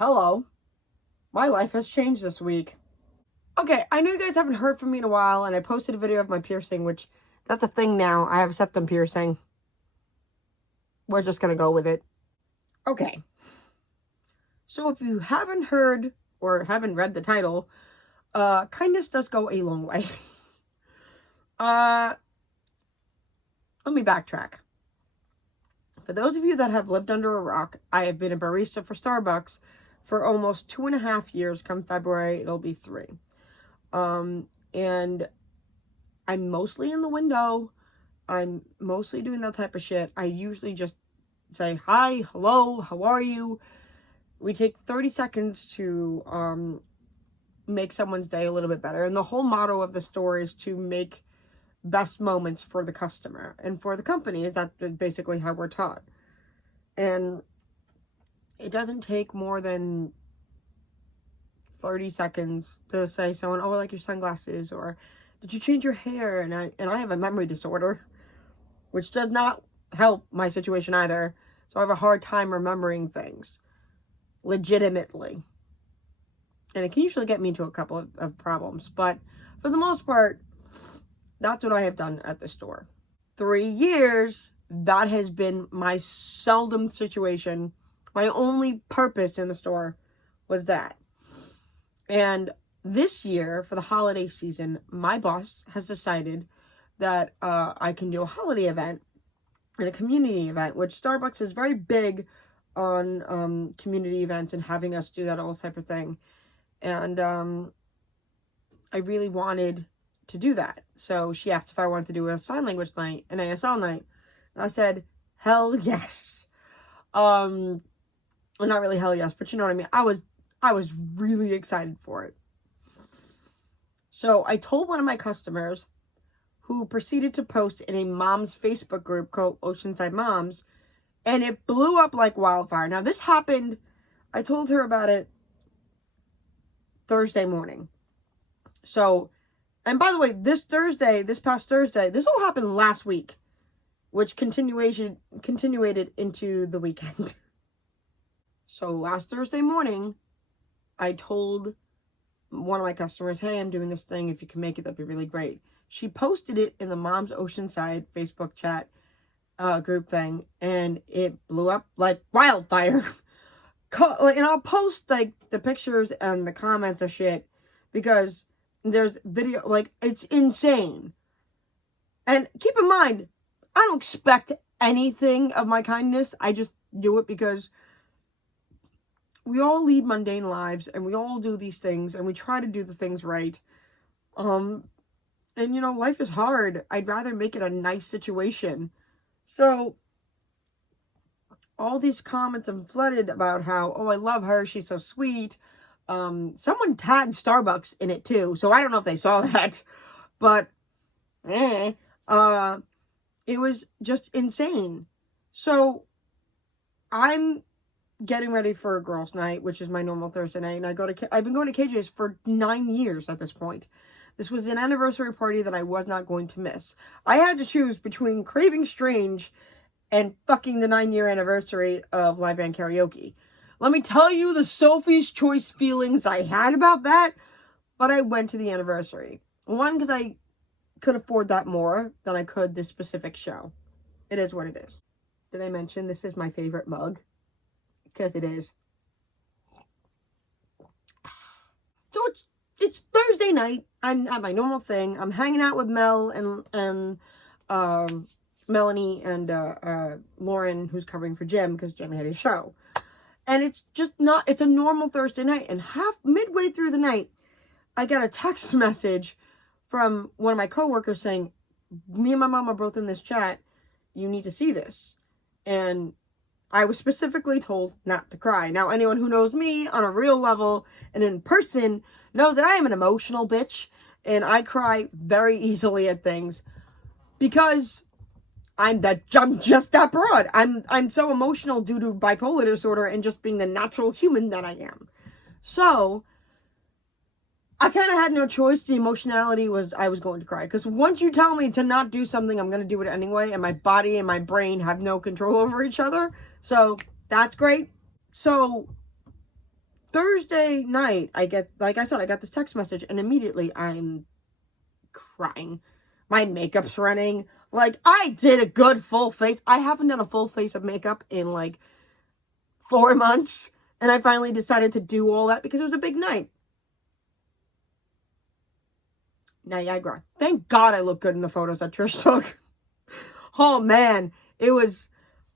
Hello. My life has changed this week. Okay, I know you guys haven't heard from me in a while, and I posted a video of my piercing, which, that's a thing now. I have a septum piercing. We're just gonna go with it. Okay. So if you haven't heard, or haven't read the title, kindness does go a long way. Let me backtrack. For those of you that have lived under a rock, I have been a barista for Starbucks for almost 2.5 years. Come February, it'll be 3. And I'm mostly in the window. I'm mostly doing that type of shit. I usually just say, hi, hello, how are you? We take 30 seconds to make someone's day a little bit better. And the whole motto of the store is to make best moments for the customer and for the company. That's basically how we're taught. And it doesn't take more than 30 seconds to say someone, oh, I like your sunglasses, or did you change your hair? And I have a memory disorder, which does not help my situation either. So I have a hard time remembering things legitimately. And it can usually get me into a couple of problems. But for the most part, that's what I have done at the store. 3 years, that has been my seldom situation. My only purpose in the store was that. And this year, for the holiday season, my boss has decided that I can do a holiday event and a community event, which Starbucks is very big on community events and having us do that all type of thing. And I really wanted to do that. So she asked if I wanted to do a sign language night, an ASL night. And I said, hell yes. Well, not really hell yes, but you know what I mean. I was really excited for it. So I told one of my customers, who proceeded to post in a mom's Facebook group called Oceanside Moms, and it blew up like wildfire. Now this happened, I told her about it Thursday morning. So, and by the way, this past Thursday, this all happened last week, which continuated into the weekend. So last Thursday morning, I told one of my customers, hey, I'm doing this thing. If you can make it, that'd be really great. She posted it in the Mom's Oceanside Facebook chat group thing, and it blew up like wildfire. And I'll post like the pictures and the comments of shit, because there's video, like, it's insane. And keep in mind, I don't expect anything of my kindness. I just do it because we all lead mundane lives, and we all do these things, and we try to do the things right. And you know, life is hard. I'd rather make it a nice situation. So all these comments have flooded about how, oh, I love her, she's so sweet. Someone tagged Starbucks in it too, so I don't know if they saw that, but it was just insane. So I'm getting ready for a girls' night, which is my normal Thursday night, and I've been going to KJ's for 9 years at this point. This was an anniversary party that I was not going to miss. I had to choose between Craving Strange and fucking the 9-year anniversary of live band karaoke. Let me tell you the Sophie's Choice feelings I had about that, but I went to the anniversary. One, because I could afford that more than I could this specific show. It is what it is. Did I mention this is my favorite mug? Because it is. So it's Thursday night. I'm at my normal thing. I'm hanging out with Mel and Melanie and Lauren, who's covering for Jim because Jim had his show. And it's just not, it's a normal Thursday night. And midway through the night, I got a text message from one of my coworkers saying, me and my mom are both in this chat. You need to see this. And I was specifically told not to cry. Now, anyone who knows me on a real level and in person knows that I am an emotional bitch. And I cry very easily at things because I'm just that broad. I'm so emotional due to bipolar disorder and just being the natural human that I am. So I kind of had no choice. The emotionality was I was going to cry, because once you tell me to not do something, I'm going to do it anyway, and my body and my brain have no control over each other. So that's great. So Thursday night, I get, like I said, I got this text message, and immediately I'm crying. My makeup's running. Like, I did a good full face. I haven't done a full face of makeup in like 4 months, and I finally decided to do all that because it was a big night. Niagara. Thank God I look good in the photos that Trish took. Oh man,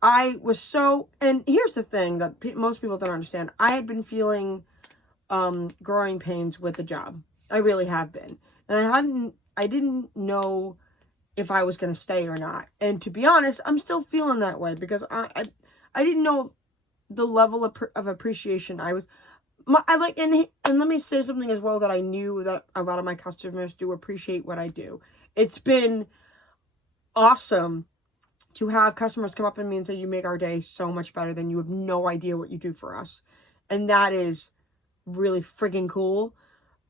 I was so, and here's the thing that most people don't understand. I had been feeling growing pains with the job. I really have been. And I didn't know if I was going to stay or not. And to be honest, I'm still feeling that way because I didn't know the level of appreciation I was. And let me say something as well, that I knew that a lot of my customers do appreciate what I do. It's been awesome to have customers come up to me and say, you make our day so much better, than you have no idea what you do for us. And that is really friggin' cool.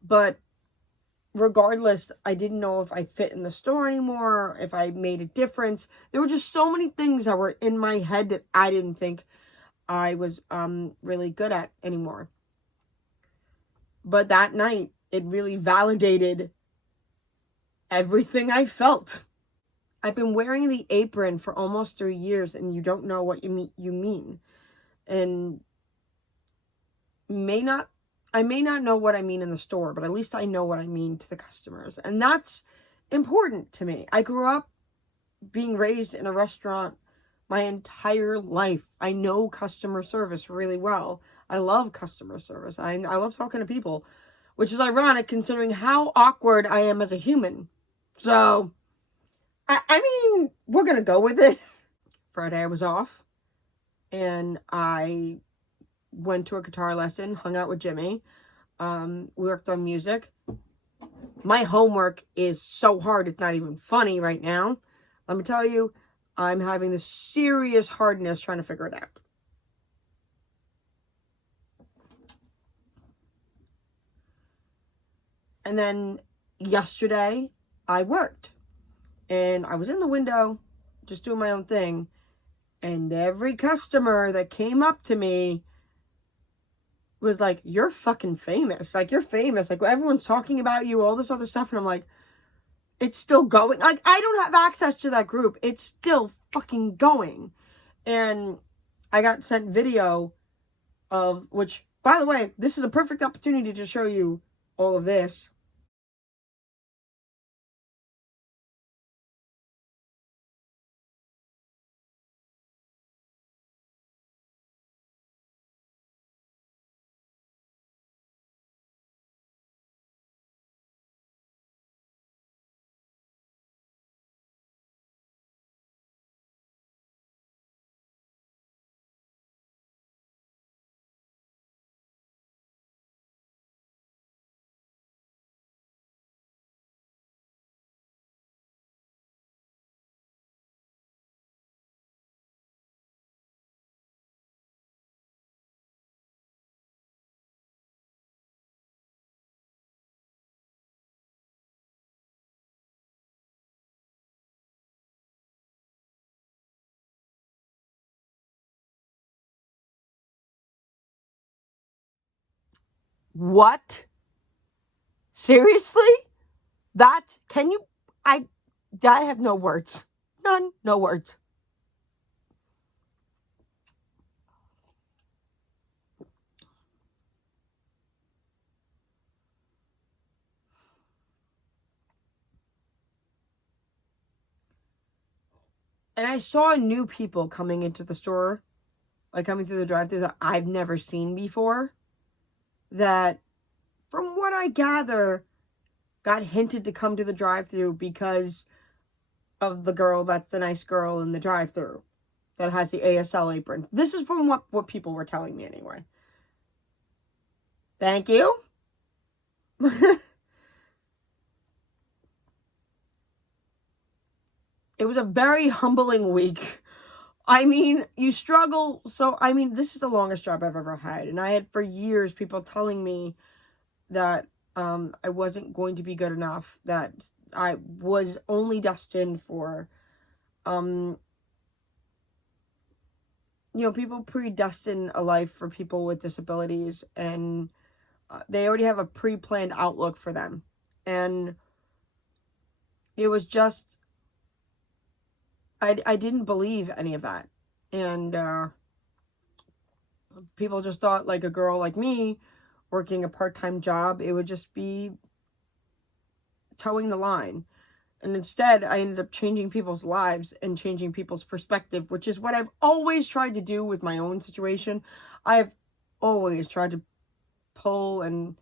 But regardless, I didn't know if I fit in the store anymore, if I made a difference. There were just so many things that were in my head that I didn't think I was really good at anymore. But that night, it really validated everything I felt. I've been wearing the apron for almost 3 years, and you don't know what you mean. And I may not know what I mean in the store, but at least I know what I mean to the customers. And that's important to me. I grew up being raised in a restaurant my entire life. I know customer service really well. I love customer service. I love talking to people, which is ironic considering how awkward I am as a human. So, I mean, we're going to go with it. Friday I was off, and I went to a guitar lesson, hung out with Jimmy, worked on music. My homework is so hard, it's not even funny right now. Let me tell you, I'm having this serious hardness trying to figure it out. And then yesterday, I worked. And I was in the window, just doing my own thing. And every customer that came up to me was like, you're fucking famous. Like, you're famous. Like, everyone's talking about you, all this other stuff. And I'm like, it's still going. Like, I don't have access to that group. It's still fucking going. And I got sent video of, which, by the way, this is a perfect opportunity to show you all of this. What? Seriously? That, can you, I have no words. None, no words. And I saw new people coming into the store, like coming through the drive-thru that I've never seen before. That, from what I gather, got hinted to come to the drive-thru because of the girl that's the nice girl in the drive-thru that has the ASL apron. This is from what people were telling me anyway. Thank you. It was a very humbling week. I mean, you struggle. So, I mean, this is the longest job I've ever had. And I had for years people telling me that I wasn't going to be good enough, that I was only destined for people predestine a life for people with disabilities, and they already have a pre-planned outlook for them. And it was just, I didn't believe any of that. And people just thought, like, a girl like me working a part-time job, it would just be towing the line. And instead, I ended up changing people's lives and changing people's perspective, which is what I've always tried to do with my own situation. I've always tried to pull and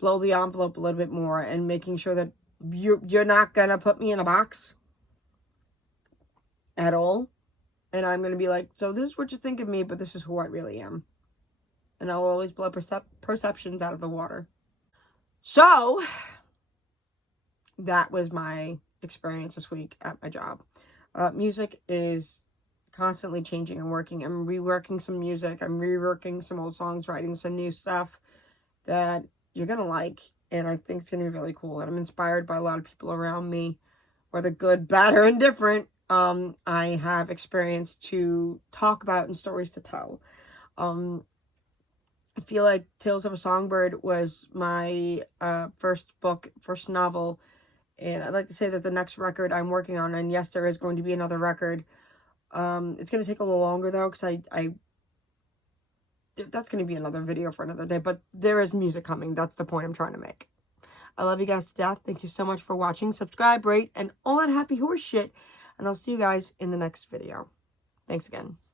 blow the envelope a little bit more, and making sure that you're not going to put me in a box at all. And I'm going to be like, so this is what you think of me, but this is who I really am. And I'll always blow perceptions out of the water. So that was my experience this week at my job. Music is constantly changing and working. I'm reworking some music. I'm reworking some old songs, writing some new stuff that you're going to like. And I think it's going to be really cool. And I'm inspired by a lot of people around me, whether good, bad, or indifferent. I have experience to talk about and stories to tell. I feel like Tales of a Songbird was my first novel. And I'd like to say that the next record I'm working on, and yes, there is going to be another record. It's going to take a little longer, though, because that's going to be another video for another day. But there is music coming. That's the point I'm trying to make. I love you guys to death. Thank you so much for watching. Subscribe, rate, and all that happy horse shit. And I'll see you guys in the next video. Thanks again.